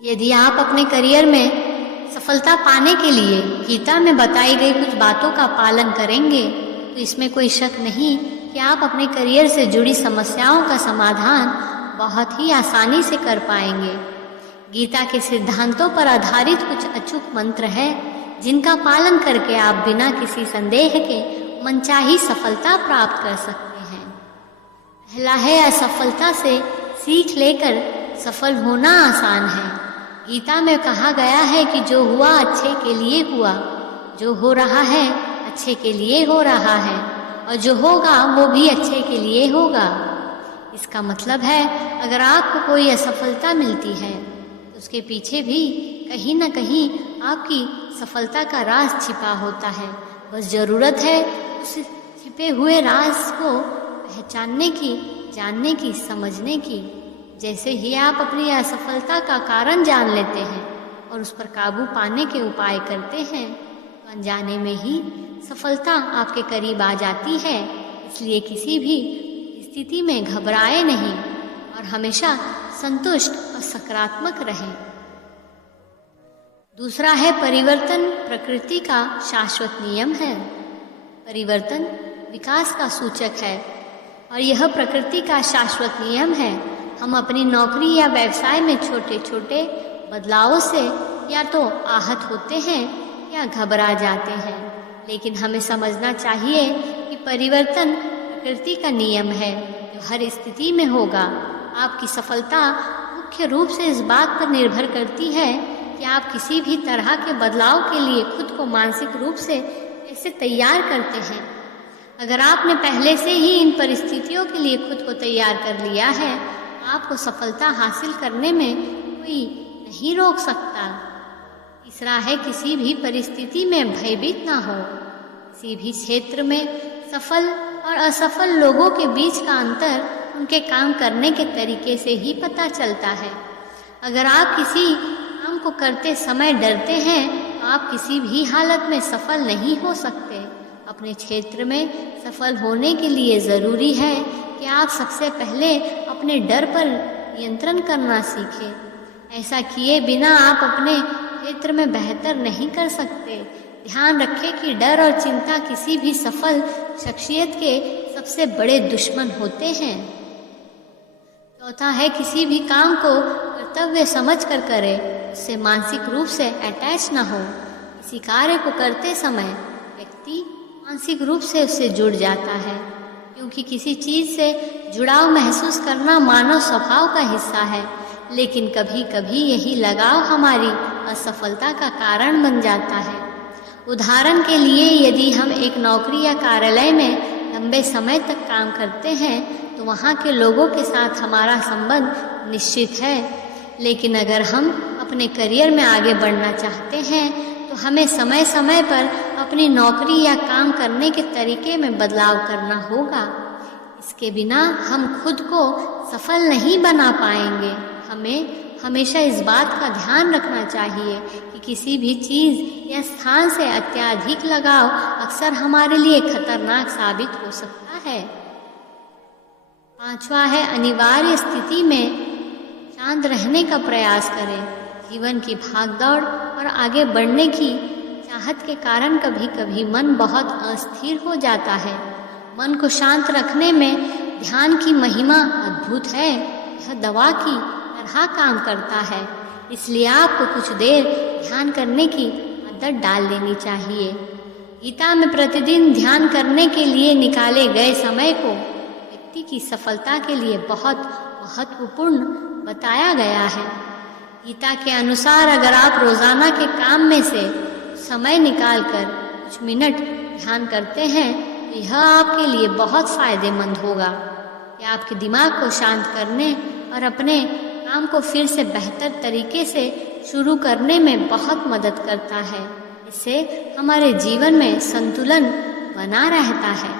यदि आप अपने करियर में सफलता पाने के लिए गीता में बताई गई कुछ बातों का पालन करेंगे तो इसमें कोई शक नहीं कि आप अपने करियर से जुड़ी समस्याओं का समाधान बहुत ही आसानी से कर पाएंगे। गीता के सिद्धांतों पर आधारित कुछ अचूक मंत्र हैं जिनका पालन करके आप बिना किसी संदेह के मनचाही सफलता प्राप्त कर सकते हैं। पहला है, असफलता से सीख लेकर सफल होना आसान है। गीता में कहा गया है कि जो हुआ अच्छे के लिए हुआ, जो हो रहा है अच्छे के लिए हो रहा है और जो होगा वो भी अच्छे के लिए होगा। इसका मतलब है अगर आपको कोई असफलता मिलती है तो उसके पीछे भी कहीं ना कहीं आपकी सफलता का राज छिपा होता है। बस ज़रूरत है उस छिपे हुए राज को पहचानने की, जानने की, समझने की। जैसे ही आप अपनी असफलता का कारण जान लेते हैं और उस पर काबू पाने के उपाय करते हैं तो अनजाने में ही सफलता आपके करीब आ जाती है। इसलिए किसी भी स्थिति में घबराए नहीं और हमेशा संतुष्ट और सकारात्मक रहें। दूसरा है, परिवर्तन प्रकृति का शाश्वत नियम है। परिवर्तन विकास का सूचक है और यह प्रकृति का शाश्वत नियम है। हम अपनी नौकरी या व्यवसाय में छोटे छोटे बदलावों से या तो आहत होते हैं या घबरा जाते हैं, लेकिन हमें समझना चाहिए कि परिवर्तन प्रकृति का नियम है जो हर स्थिति में होगा। आपकी सफलता मुख्य रूप से इस बात पर निर्भर करती है कि आप किसी भी तरह के बदलाव के लिए खुद को मानसिक रूप से कैसे तैयार करते हैं। अगर आपने पहले से ही इन परिस्थितियों के लिए खुद को तैयार कर लिया है, आपको सफलता हासिल करने में कोई नहीं रोक सकता। तीसरा है, किसी भी परिस्थिति में भयभीत ना हो। किसी भी क्षेत्र में सफल और असफल लोगों के बीच का अंतर उनके काम करने के तरीके से ही पता चलता है। अगर आप किसी काम को करते समय डरते हैं तो आप किसी भी हालत में सफल नहीं हो सकते। अपने क्षेत्र में सफल होने के लिए ज़रूरी है कि आप सबसे पहले अपने डर पर नियंत्रण करना सीखें। ऐसा किए बिना आप अपने क्षेत्र में बेहतर नहीं कर सकते। ध्यान रखें कि डर और चिंता किसी भी सफल शख्सियत के सबसे बड़े दुश्मन होते हैं। चौथा है, किसी भी काम को कर्तव्य समझकर करें, उससे मानसिक रूप से अटैच ना हो। किसी कार्य को करते समय व्यक्ति मानसिक रूप से उससे जुड़ जाता है, क्योंकि किसी चीज़ से जुड़ाव महसूस करना मानव स्वभाव का हिस्सा है। लेकिन कभी कभी यही लगाव हमारी असफलता का कारण बन जाता है। उदाहरण के लिए, यदि हम एक नौकरी या कार्यालय में लंबे समय तक काम करते हैं तो वहाँ के लोगों के साथ हमारा संबंध निश्चित है। लेकिन अगर हम अपने करियर में आगे बढ़ना चाहते हैं तो हमें समय समय पर अपनी नौकरी या काम करने के तरीके में बदलाव करना होगा। इसके बिना हम खुद को सफल नहीं बना पाएंगे। हमें हमेशा इस बात का ध्यान रखना चाहिए कि किसी भी चीज़ या स्थान से अत्यधिक लगाव अक्सर हमारे लिए खतरनाक साबित हो सकता है। पांचवा है, अनिवार्य स्थिति में शांत रहने का प्रयास करें। जीवन की भागदौड़ और आगे बढ़ने की चाहत के कारण कभी कभी मन बहुत अस्थिर हो जाता है। मन को शांत रखने में ध्यान की महिमा अद्भुत है। यह दवा की तरह काम करता है, इसलिए आपको कुछ देर ध्यान करने की आदत डाल लेनी चाहिए। गीता में प्रतिदिन ध्यान करने के लिए निकाले गए समय को व्यक्ति की सफलता के लिए बहुत महत्वपूर्ण बताया गया है। गीता के अनुसार अगर आप रोजाना के काम में से समय निकालकर कुछ मिनट ध्यान करते हैं तो यह आपके लिए बहुत फायदेमंद होगा। यह आपके दिमाग को शांत करने और अपने काम को फिर से बेहतर तरीके से शुरू करने में बहुत मदद करता है। इससे हमारे जीवन में संतुलन बना रहता है।